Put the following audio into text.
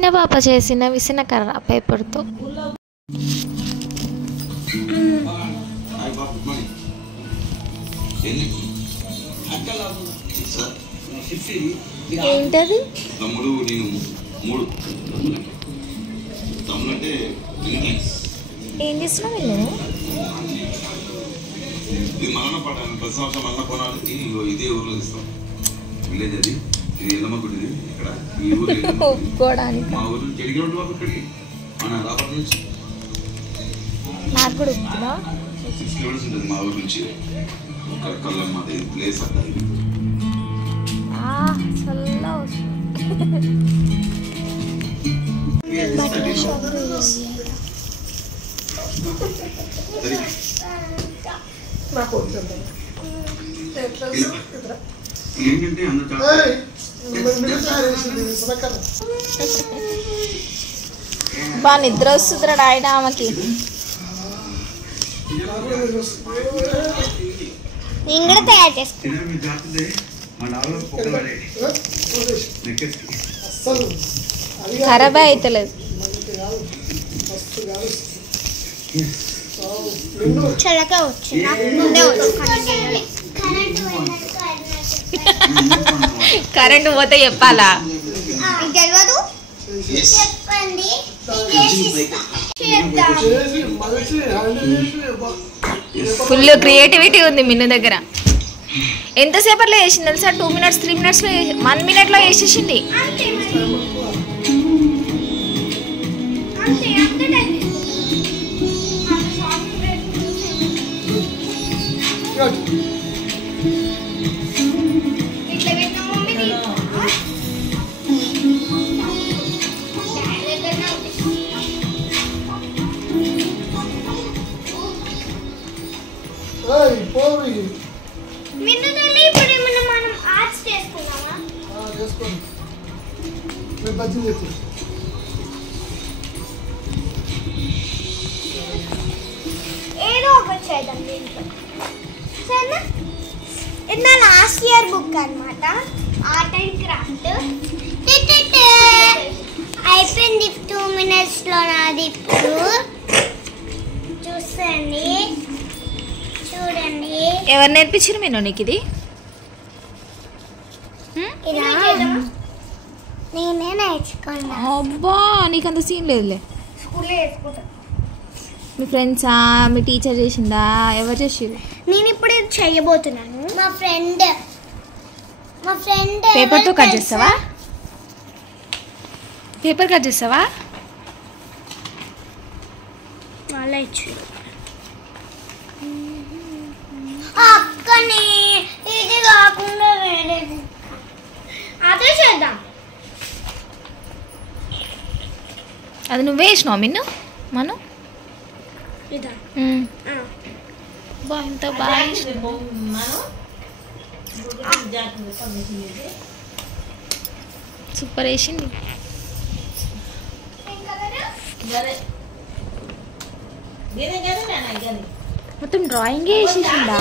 చిన్న పాప చేసిన విసనకర్ర పేపర్తో. ఏంటది? ఏం చేస్తున్నావు నేను? ఒప్పుకోవడానికి నాకు కూడా ఒప్పుకున్నా. మా ఊరు నుంచి ప్లేస్ చల్లగా ఏంటంటే బా నిద్ర వస్తుందిరా ఆయన ఆమెకి. నేను కూడా తయారు చేస్తాను. ఖరాబే అవుతలేదు. చల్లగా వచ్చి కరెంటు పోతే చెప్పాలా? తెలియదు. ఫుల్ క్రియేటివిటీ ఉంది మిన్ను దగ్గర. ఎంతసేపట్లో చేసింది తెలుసా? 2 minutes 3 minutes 1 minute చేసేసింది. ఏదో ఒకటి చేద్దాం దీంట్లో. సరేనా? ఇది నా లాస్ట్ ఇయర్ బుక్ అనమాట, ఆర్ట్ అండ్ క్రాఫ్ట్. అయిపోయింది 2 minutes నాది. ఇప్పుడు చూసండి, చూడండి. ఎవరు నేర్పించారు మీరు నీకు ఇది? నేనే నేర్చుకున్నా. అబ్బా, నీకు అంత సీన్ లేదులే. స్కూల్లో వేసుకుంటా. మీ ఫ్రెండ్సా, మీ టీచర్ చేసిందా, ఎవరు చేసిరు? నేను ఇప్పుడు ఇది చెయ్యబోతున్నాను. మా ఫ్రెండ్ పేపర్తో కట్ చేస్తావా? పేపర్ కట్ చేస్తావా? వాళ్ళ ఇచ్చి అక్కని ఇది కాకుండా వేరేది అదే చేద్దాం. అది నువ్వు వేసినావు మిన్ను మనం ఇంత బాగా సూపర్ వేసింది. మొత్తం డ్రాయింగే వేసేసిందా?